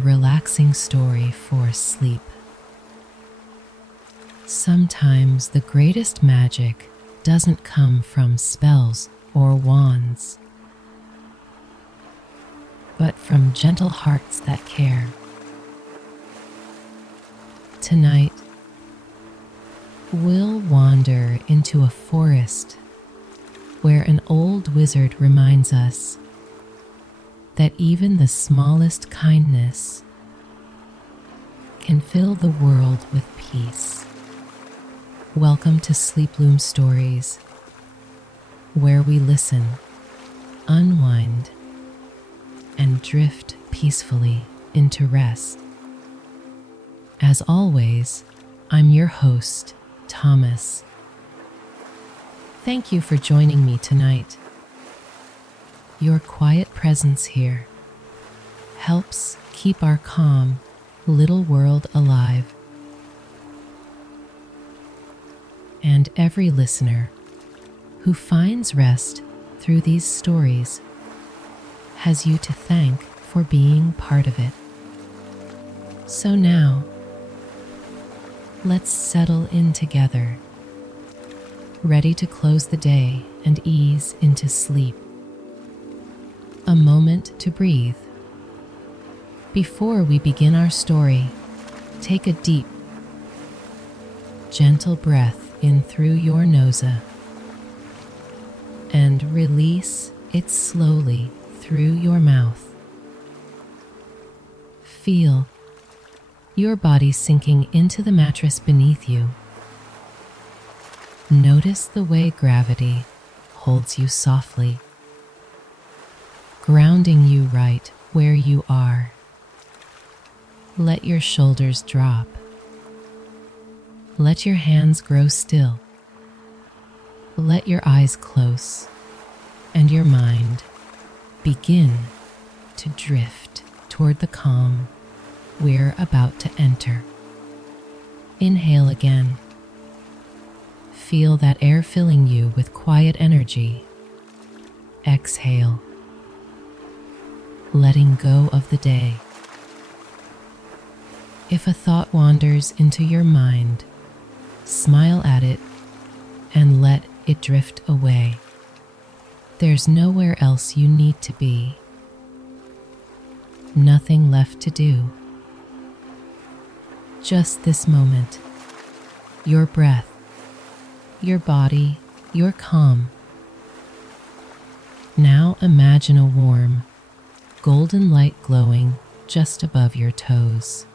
relaxing story for sleep. Sometimes the greatest magic doesn't come from spells or wands, but from gentle hearts that care. Tonight, we'll wander into a forest where an old wizard reminds us that even the smallest kindness can fill the world with peace. Welcome to Sleep Loom Stories, where we listen, unwind, and drift peacefully into rest. As always, I'm your host, Thomas. Thank you for joining me tonight. Your quiet presence here helps keep our calm little world alive. And every listener who finds rest through these stories has you to thank for being part of it. So now, let's settle in together, ready to close the day and ease into sleep. A moment to breathe. Before we begin our story, take a deep, gentle breath in through your nose and release it slowly through your mouth. Feel your body sinking into the mattress beneath you. Notice the way gravity holds you softly, grounding you right where you are. Let your shoulders drop. Let your hands grow still. Let your eyes close and your mind begin to drift toward the calm we're about to enter. Inhale again. Feel that air filling you with quiet energy. Exhale, letting go of the day. If a thought wanders into your mind, smile at it and let it drift away. There's nowhere else you need to be. Nothing left to do. Just this moment, your breath, your body, your calm. Now imagine a warm, golden light glowing just above your toes.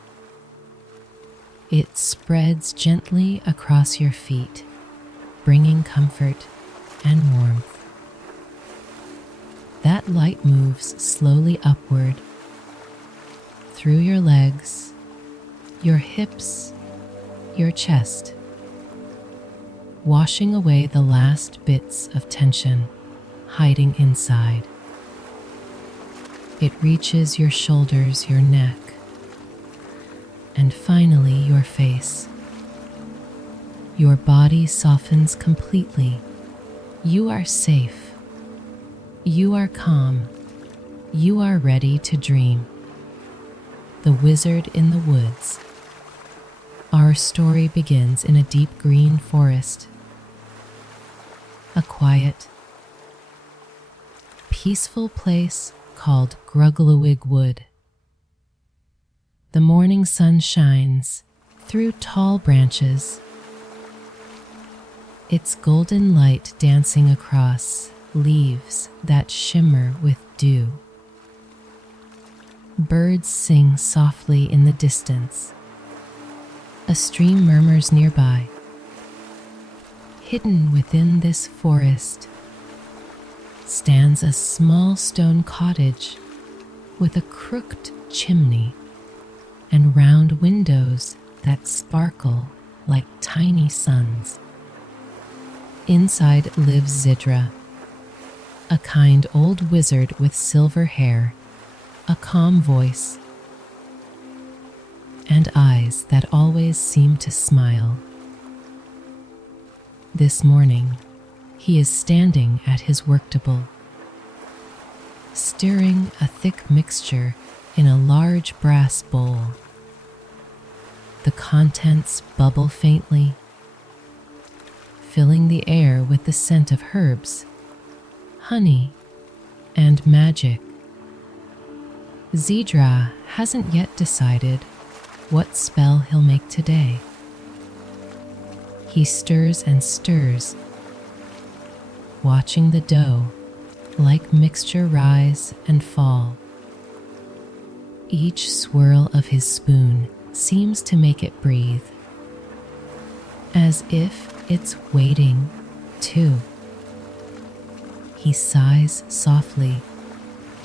It spreads gently across your feet, bringing comfort and warmth. That light moves slowly upward through your legs, your hips, your chest, washing away the last bits of tension hiding inside. It reaches your shoulders, your neck, and finally your face. Your body softens completely. You are safe. You are calm. You are ready to dream. The Wizard in the Woods. Our story begins in a deep green forest. A quiet, peaceful place called Grugglewig Wood. The morning sun shines through tall branches, its golden light dancing across leaves that shimmer with dew. Birds sing softly in the distance. A stream murmurs nearby. Hidden within this forest stands a small stone cottage with a crooked chimney and round windows that sparkle like tiny suns. Inside lives Zedra, a kind old wizard with silver hair, a calm voice, and eyes that always seem to smile. This morning, he is standing at his work table, stirring a thick mixture in a large brass bowl. The contents bubble faintly, filling the air with the scent of herbs, honey, and magic. Zedra hasn't yet decided what spell he'll make today. He stirs and stirs, watching the dough like mixture rise and fall. Each swirl of his spoon seems to make it breathe, as if it's waiting too. He sighs softly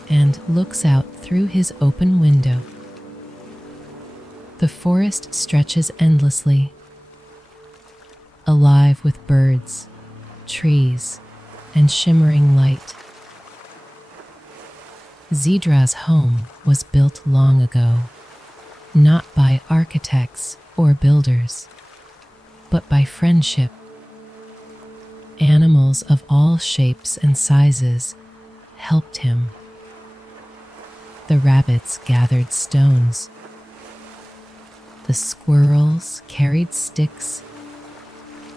and looks out through his open window. The forest stretches endlessly, alive with birds, trees, and shimmering light. Zedra's home was built long ago, not by architects or builders, but by friendship. Animals of all shapes and sizes helped him. The rabbits gathered stones. The squirrels carried sticks.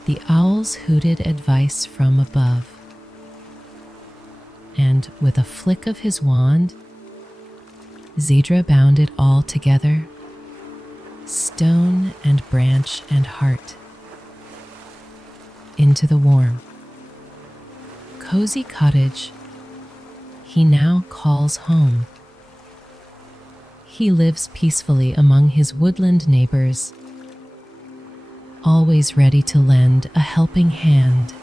The owls hooted advice from above. And with a flick of his wand, Zedra bound it all together, stone and branch and heart, into the warm, cozy cottage he now calls home. He lives peacefully among his woodland neighbors, always ready to lend a helping hand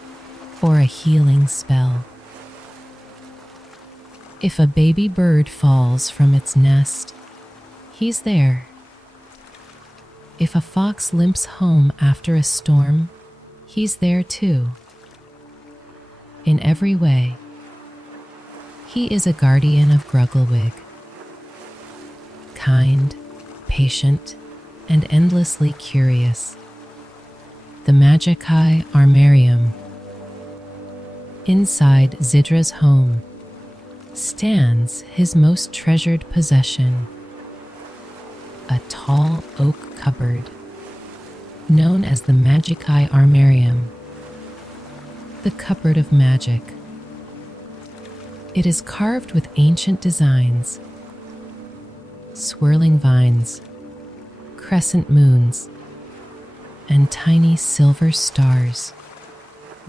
or a healing spell. If a baby bird falls from its nest, he's there. If a fox limps home after a storm, he's there too. In every way, he is a guardian of Grugglewig. Kind, patient, and endlessly curious. The Magicae Armarium. Inside Zedra's home stands his most treasured possession, a tall oak cupboard known as the Magicae Armarium, the cupboard of magic. It is carved with ancient designs, swirling vines, crescent moons, and tiny silver stars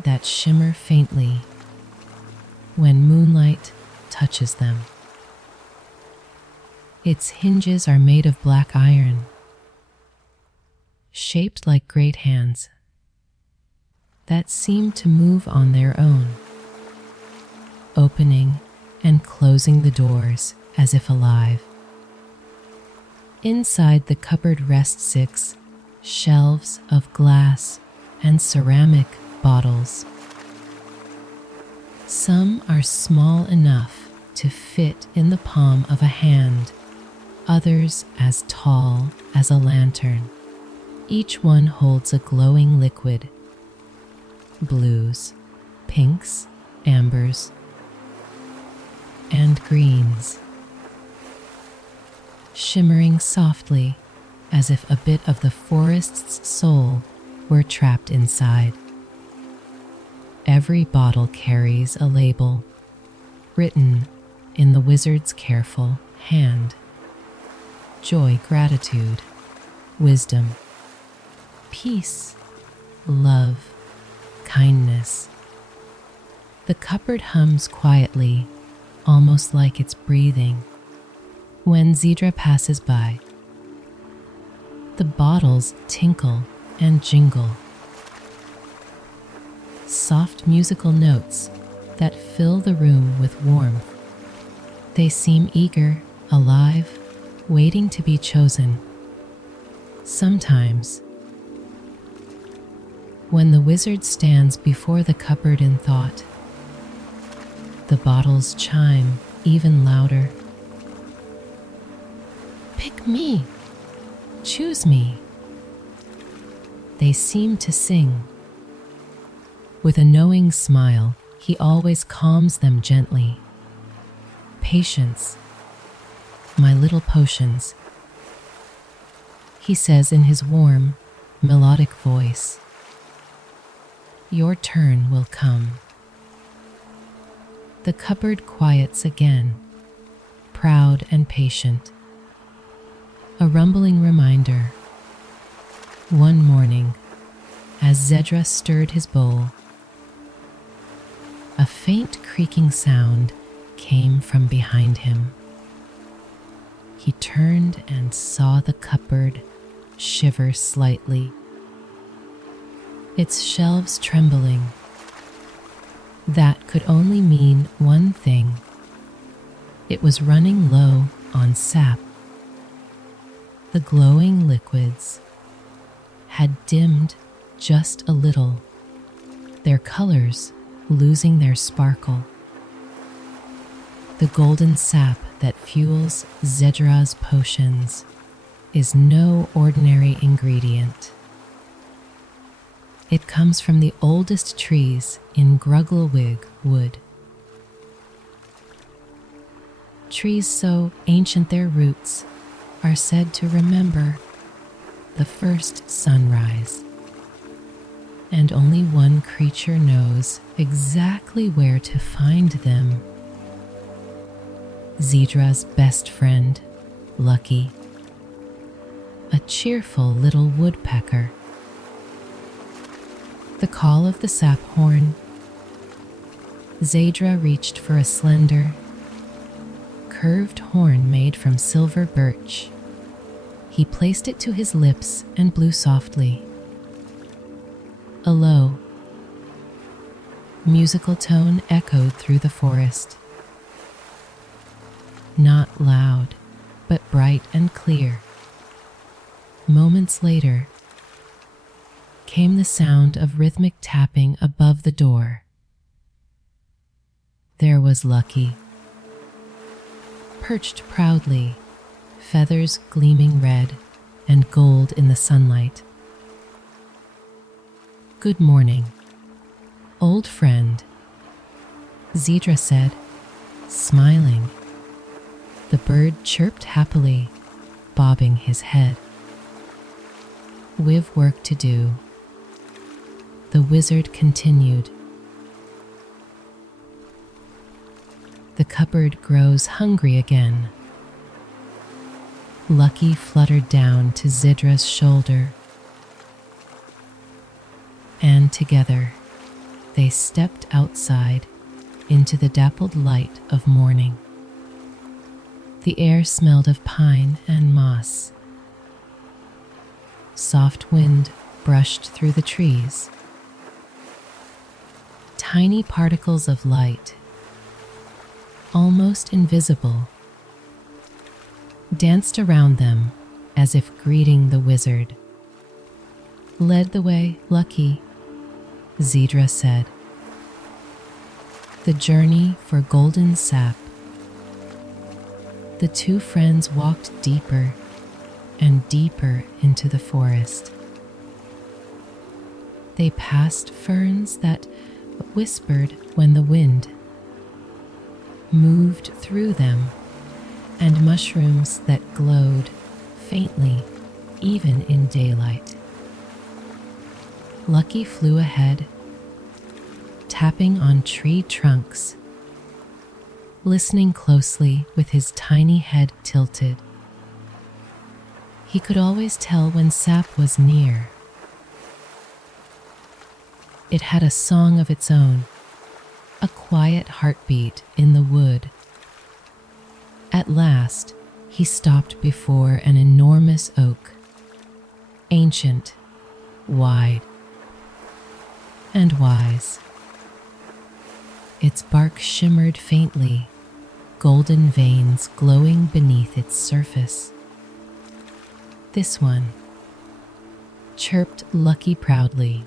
that shimmer faintly when moonlight touches them. Its hinges are made of black iron, shaped like great hands that seem to move on their own, opening and closing the doors as if alive. Inside the cupboard rest 6 shelves of glass and ceramic bottles. Some are small enough to fit in the palm of a hand, others as tall as a lantern. Each one holds a glowing liquid. Blues, pinks, ambers, and greens, shimmering softly as if a bit of the forest's soul were trapped inside. Every bottle carries a label, written in the wizard's careful hand. Joy, gratitude, wisdom, peace, love, kindness. The cupboard hums quietly, almost like it's breathing. When Zedra passes by, the bottles tinkle and jingle. Soft musical notes that fill the room with warmth. They seem eager, alive, waiting to be chosen. Sometimes, when the wizard stands before the cupboard in thought, the bottles chime even louder. Pick me, choose me. They seem to sing. With a knowing smile, he always calms them gently. Patience. my little potions," he says in his warm, melodic voice. "Your turn will come." The cupboard quiets again, proud and patient. A rumbling reminder. One morning, as Zedra stirred his bowl, a faint creaking sound came from behind him. He turned and saw the cupboard shiver slightly, its shelves trembling. That could only mean one thing. It was running low on sap. The glowing liquids had dimmed just a little, their colors losing their sparkle. The golden sap that fuels Zedra's potions is no ordinary ingredient. It comes from the oldest trees in Grugglewig wood. Trees so ancient their roots are said to remember the first sunrise, and only one creature knows exactly where to find them. Zedra's best friend, Lucky, a cheerful little woodpecker. The call of the sap horn. Zedra reached for a slender, curved horn made from silver birch. He placed it to his lips and blew softly. A low, musical tone echoed through the forest. Not loud, but bright and clear. Moments later, came the sound of rhythmic tapping above the door. There was Lucky, perched proudly, feathers gleaming red and gold in the sunlight. "Good morning, old friend," Zedra said, smiling. The bird chirped happily, bobbing his head. "We've work to do," the wizard continued. The cupboard grows hungry again. Lucky fluttered down to Zedra's shoulder, and together they stepped outside into the dappled light of morning. The air smelled of pine and moss. Soft wind brushed through the trees. Tiny particles of light, almost invisible, danced around them as if greeting the wizard. "Led the way, Lucky," Zedra said. The journey for golden sap. The two friends walked deeper and deeper into the forest. They passed ferns that whispered when the wind moved through them, and mushrooms that glowed faintly even in daylight. Lucky flew ahead, tapping on tree trunks, listening closely with his tiny head tilted. He could always tell when sap was near. It had a song of its own, a quiet heartbeat in the wood. At last, he stopped before an enormous oak, ancient, wide, and wise. Its bark shimmered faintly, golden veins glowing beneath its surface. "This one," chirped Lucky proudly.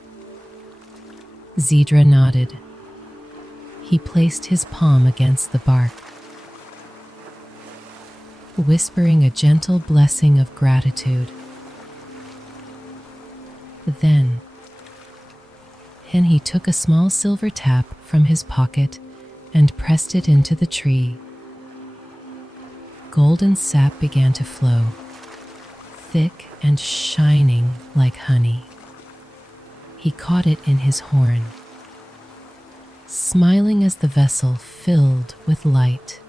Zedra nodded. He placed his palm against the bark, whispering a gentle blessing of gratitude. Then he took a small silver tap from his pocket and pressed it into the tree. golden sap began to flow, thick and shining like honey. He caught it in his horn, smiling as the vessel filled with light.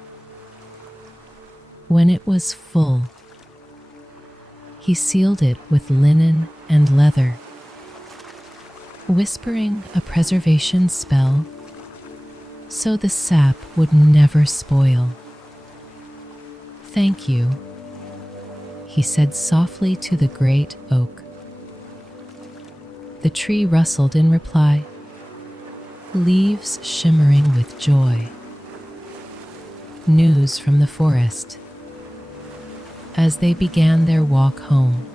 When it was full, he sealed it with linen and leather, whispering a preservation spell so the sap would never spoil. "Thank you," he said softly to the great oak. The tree rustled in reply, leaves shimmering with joy. News from the forest. As they began their walk home,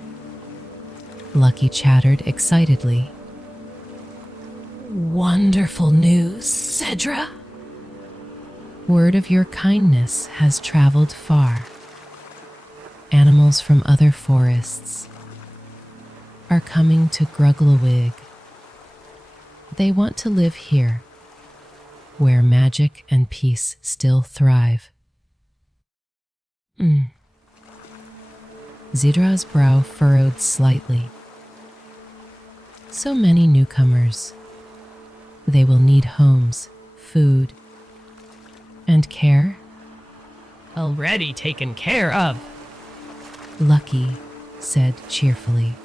Lucky chattered excitedly. "Wonderful news, Zedra! Word of your kindness has traveled far. Animals from other forests are coming to Grugglewig. They want to live here, where magic and peace still thrive." Zedra's brow furrowed slightly. So many newcomers. They will need homes, food, and care. "Already taken care of," Lucky said cheerfully.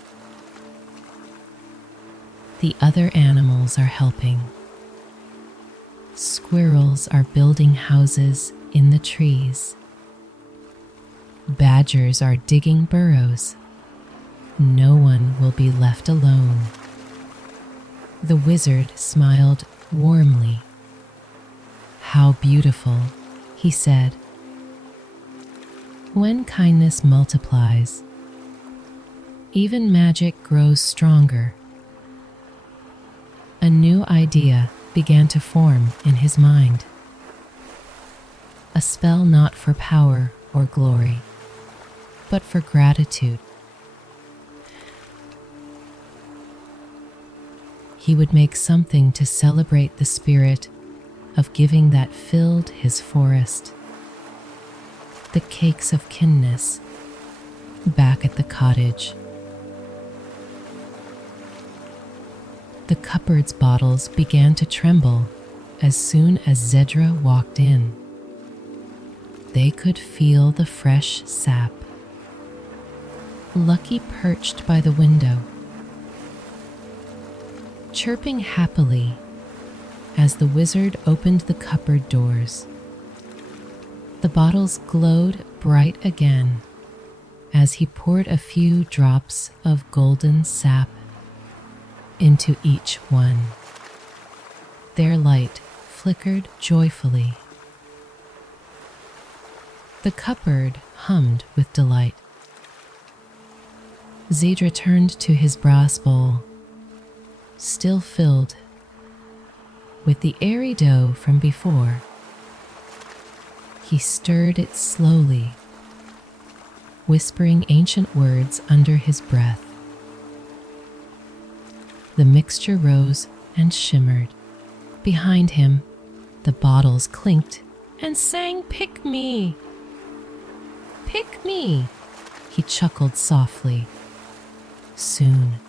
The other animals are helping. Squirrels are building houses in the trees. Badgers are digging burrows. No one will be left alone. The wizard smiled warmly. "How beautiful," he said. When kindness multiplies, even magic grows stronger. A new idea began to form in his mind. A spell not for power or glory, but for gratitude. He would make something to celebrate the spirit of giving that filled his forest. The cakes of kinness back at the cottage. The cupboard's bottles began to tremble as soon as Zedra walked in. They could feel the fresh sap. Lucky perched by the window, chirping happily as the wizard opened the cupboard doors. The bottles glowed bright again as he poured a few drops of golden sap into each one. Their light flickered joyfully. The cupboard hummed with delight. Zedra turned to his brass bowl, still filled with the airy dough from before. He stirred it slowly, whispering ancient words under his breath. The mixture rose and shimmered. Behind him, the bottles clinked and sang, "Pick me! Pick me!" He chuckled softly. Soon,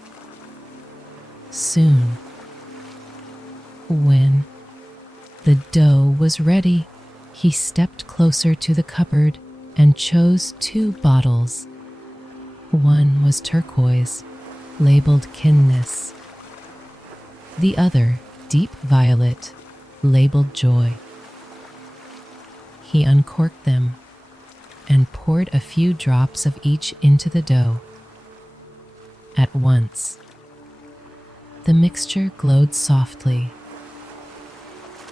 when the dough was ready, he stepped closer to the cupboard and chose 2 bottles. One was turquoise, labeled Kinness. The other, deep violet, labeled Joy. He uncorked them and poured a few drops of each into the dough. At once, the mixture glowed softly,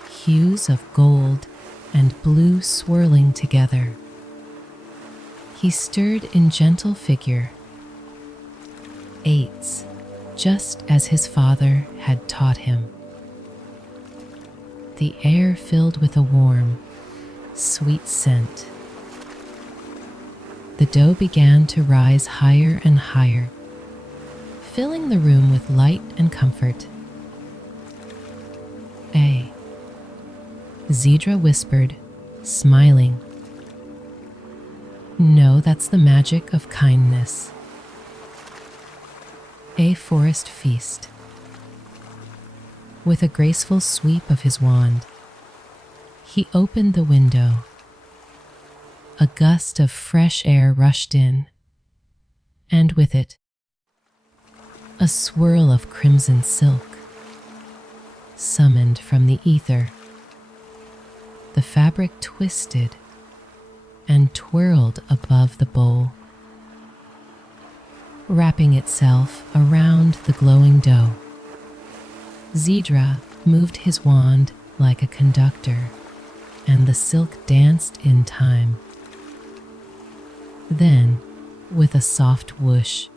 hues of gold and blue swirling together. He stirred in gentle figure, 8s, just as his father had taught him. The air filled with a warm, sweet scent. The dough began to rise higher and higher, filling the room with light and comfort. " Zedra whispered, smiling. No, that's the magic of kindness. A forest feast. With a graceful sweep of his wand, he opened the window. A gust of fresh air rushed in, and with it, a swirl of crimson silk, summoned from the ether. The fabric twisted and twirled above the bowl, wrapping itself around the glowing dough. Zedra moved his wand like a conductor, and the silk danced in time. Then, with a soft whoosh,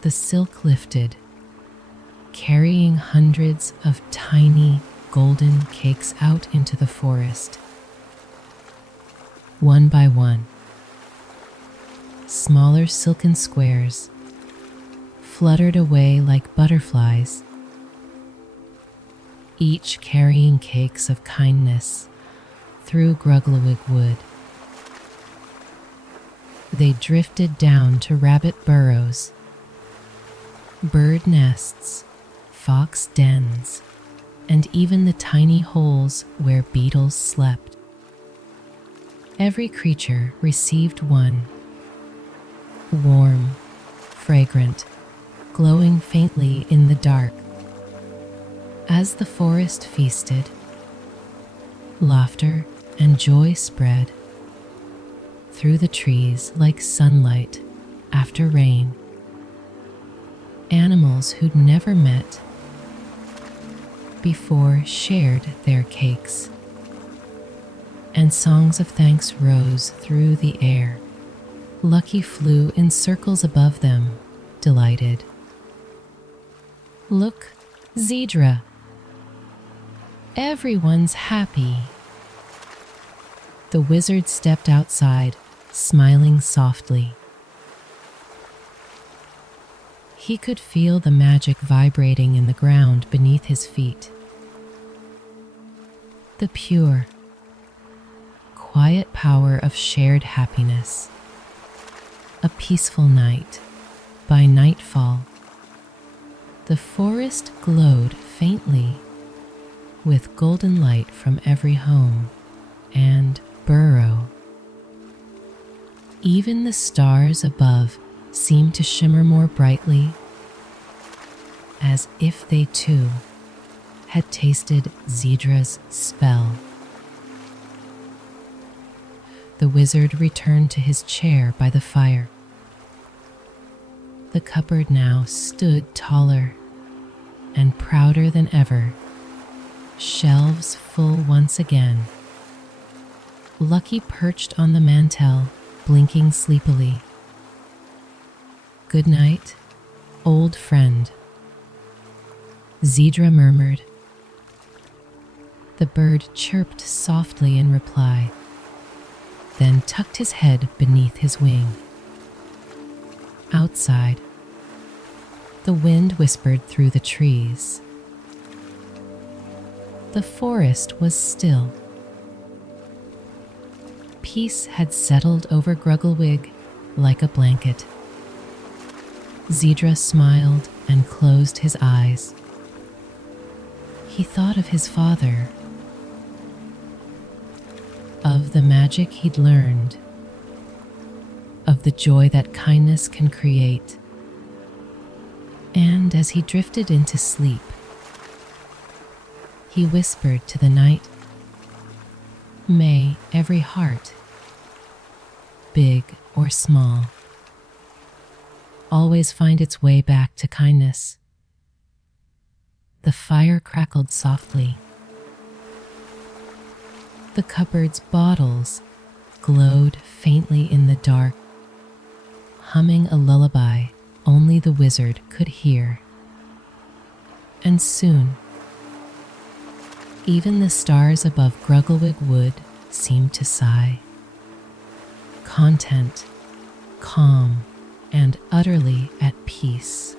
the silk lifted, carrying hundreds of tiny golden cakes out into the forest. One by one, smaller silken squares fluttered away like butterflies, each carrying cakes of kindness through Grugglewig wood. They drifted down to rabbit burrows, bird nests, fox dens, and even the tiny holes where beetles slept. Every creature received one, warm, fragrant, glowing faintly in the dark. As the forest feasted, laughter and joy spread through the trees like sunlight after rain. Animals who'd never met before shared their cakes, and songs of thanks rose through the air. Lucky flew in circles above them, delighted. Look, Zedra! Everyone's happy. The wizard stepped outside, smiling softly. He could feel the magic vibrating in the ground beneath his feet. The pure, quiet power of shared happiness. A peaceful night. By nightfall, the forest glowed faintly with golden light from every home and burrow. Even the stars above seemed to shimmer more brightly, as if they too had tasted Zedra's spell. The wizard returned to his chair by the fire. The cupboard now stood taller and prouder than ever, shelves full once again. Lucky perched on the mantel, blinking sleepily. Good night, old friend, Zedra murmured. The bird chirped softly in reply, then tucked his head beneath his wing. Outside, the wind whispered through the trees. The forest was still. Peace had settled over Grugglewig like a blanket. Zedra smiled and closed his eyes. He thought of his father, of the magic he'd learned, of the joy that kindness can create. And as he drifted into sleep, he whispered to the night, "May every heart, big or small, always find its way back to kindness." The fire crackled softly. The cupboard's bottles glowed faintly in the dark, humming a lullaby only the wizard could hear. And soon, even the stars above Grugglewig wood seemed to sigh, content, calm, and utterly at peace.